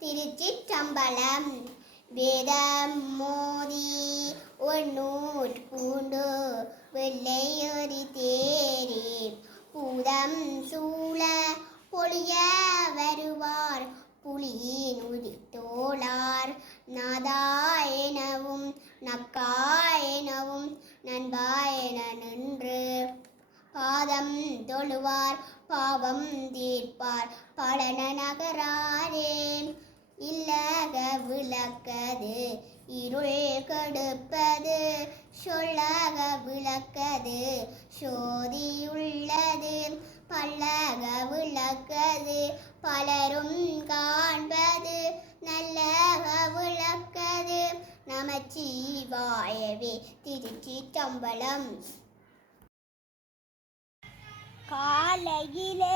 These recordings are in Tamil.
திருச்சிற்றம்பலம். வேதம் மோதி ஒன்னூர் பூண்டு வெள்ளையொரி தேரே பூதம் சூழ பொழிய வருவார். புலியின் உதித்தோளார். நாதா எனவும் நக்கா எனவும் நண்பா என நின்று பாதம் தொழுவார். பாவம் தீர்ப்பார். பழன நகராரே இல்லக விளக்கது இருள் கெடுப்பது சொல்லாக விளக்கது சோதியுள்ளது பல்லாக விளக்கது பலரும் காண்பது நல்லக விளக்கது. நமச்சிவாயவே திருச்சி திருச்சிற்றம்பலம் காலையிலே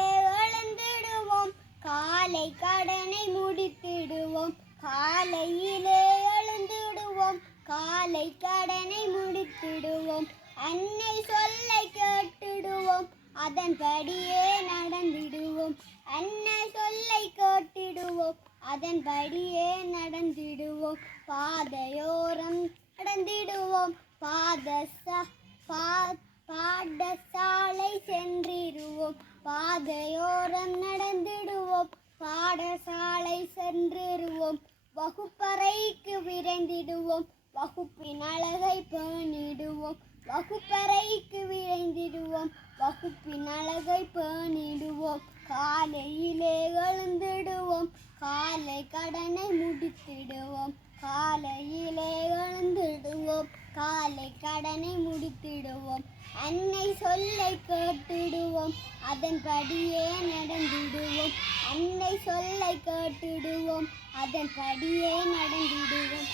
காலை கடனை முடித்திடுவோம். காலையிலே எழுந்திடுவோம். காலை கடனை முடித்திடுவோம். அன்னை சொல்லை கேட்டிடுவோம். அதன்படியே நடந்திடுவோம். அன்னை சொல்லை கேட்டிடுவோம். அதன்படியே நடந்திடுவோம். பாதையோரம் நடந்திடுவோம். பாதச பா பாடசாலை சென்றிடுவோம் பாதையோரம் நடந்திடுவோம். பாடசாலை சென்றிடுவோம் வகுப்பறைக்கு விரைந்திடுவோம். வகுப்பின் அழகை பேணிடுவோம். வகுப்பறைக்கு விரைந்திடுவோம். வகுப்பின் அழகை பேணிடுவோம். காலையிலே எழுந்திடுவோம். காலை கடனை முடித்திடுவோம். காலையிலே எழுந்திடுவோம். காலை கடனை முடித்திடுவோம். அன்னை சொல்லை கேட்டிடுவோம். அதன்படியே நடந்திடுவோம். அன்னை சொல்லை கட்டிடுவோம். அதன் படியே நடந்திடுவோம்.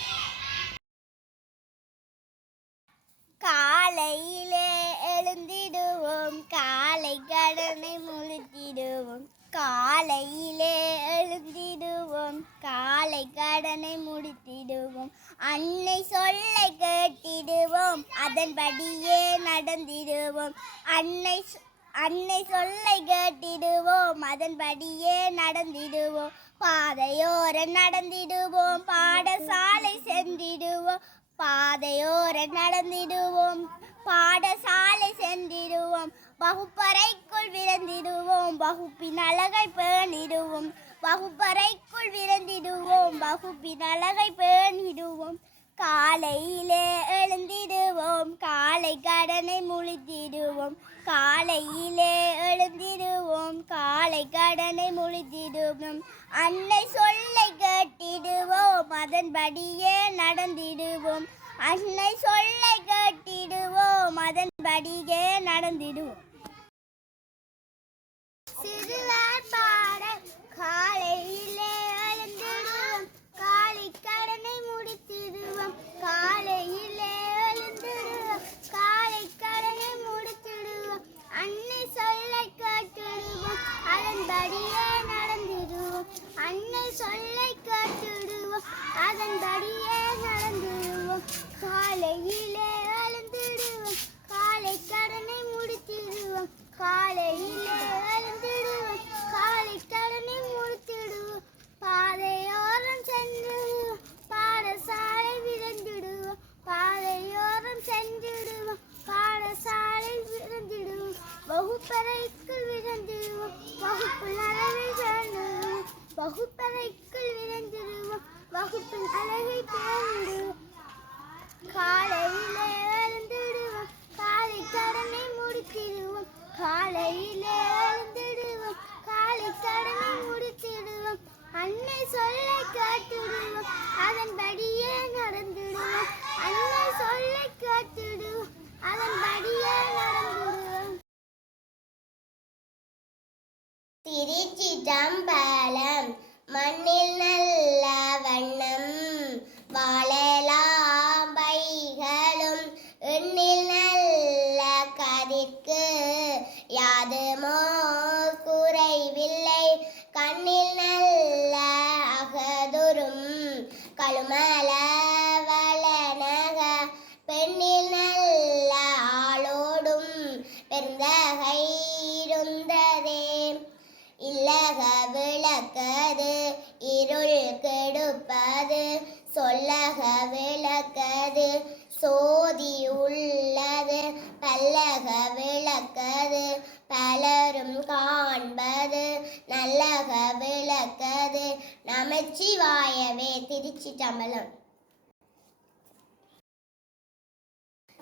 காலையிலே எழுந்திடுவோம். காலை கடனை முடித்திடுவோம். காலையிலே எழுந்திடுவோம். காலை கடனை முடித்திடுவோம். அன்னை சொல்லை கேட்டிடுவோம். அதன்படியே நடந்திடுவோம். அன்னை சொ- அன்னை சொல்லை கேட்டிடுவோம் அதன்படியே நடந்திடுவோம். பாதையோர நடந்திடுவோம் பாடசாலை சென்றிடுவோம். பாதையோர நடந்திடுவோம் பாடசாலை சென்றிடுவோம். வகுப்பறைக்குள் விரந்திடுவோம் வகுப்பின் அழகை பேணிடுவோம். வகுப்பறைக்குள் விரந்திடுவோம் வகுப்பின் அழகை பேணிடுவோம். காலையிலே எழுந்திடுவோம் காலை கடனை முழித்திடுவோம் காலையிலே எழுந்திடுவோம் காலை கடனை முழித்திடுவோம் அன்னை சொல்லை கேட்டிடுவோம் அதன்படியே நடந்திடுவோம். அன்னை சொல்லை கேட்டிடுவோம் அதன்படியே நடந்திடுவோம். சிறுவர் பாடல் காலையிலே எழுந்திடுவோம் காலை கடனை முடித்திடுவோம் காலையிலே எழுந்திடுவோம் காலை கடனை முடித்திடுவோம் அன்னை சொல்லை கேட்டிடுவோம் அதன்படியே நடந்திடுவோம் அன்னை சொல்லை கேட்டிடுவோம் அதன்படியே நடந்திடுவோம் காலையிலே எழுந்திடுவோம் காலை கடனை முடித்திடுவோம் காலையிலே எழுந்திடுவோம் காலை கடனை முடித்திடுவோம் பாதையோரம் சென்றிடுவோம் பாடசாலை விரைந்திடுவோம் பாதையோரம் சென்றிடுவோம் பாடசாலை விரைந்திடுவோம் வகுப்பறைக்குள் விரைந்திடுவோம் வகுப்பில் அழகை பேணிடுவோம் வகுப்பறைக்குள் விரைந்திடுவோம் வகுப்பின் அழகை பேணிடுவோம் காலையிலே எழுந்திடுவோம். காலை கடனை முடித்திடுவோம். காலையிலே எழுந்திடுவோம். காலை கடனை முடித்திடுவோம். அன்னை சொல்ல கேட்டுடுவோம். அதன்படியே நடந்துடுவோம். அன்னை சொல்ல கேட்டுடுவோம். அதன்படியே நடந்திடுவோம். திருச்சிற்றம்பலம் மண்ணில் நல்ல வண்ணம் கதிர்க்கு யாதுமோ குறைவில்லை. கண்ணில் நல்ல அகதுரும் கழுமல வளனக பெண்ணில் நல்ல ஆளோடும் பெருந்தகை இருந்ததே. இல்லக விளக்கது இருள் கெடுப்பது சொல்லக விளக்கது சோதி உள்ள நல்லக விளக்கது பலரும் காண்பது. நல்லக விளக்கது நமச்சிவாயவே திருச்சி சம்பளம்.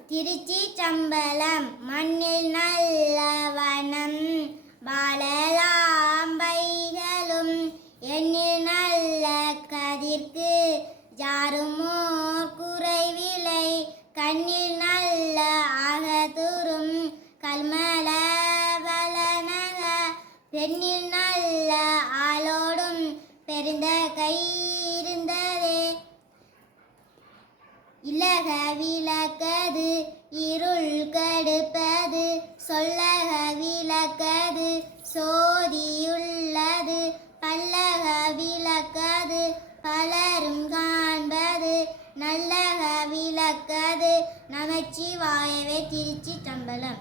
திருச்சி சம்பளம் மண்ணில் சொல்லக விளக்கது இருள் கடுப்பது. சொல்லக விளக்கது சோதியுள்ளது. பல்லக விளக்கது பலரும் காண்பது. நல்லக விளக்கது நமச்சிவாயவே திருச்சி தம்பலம்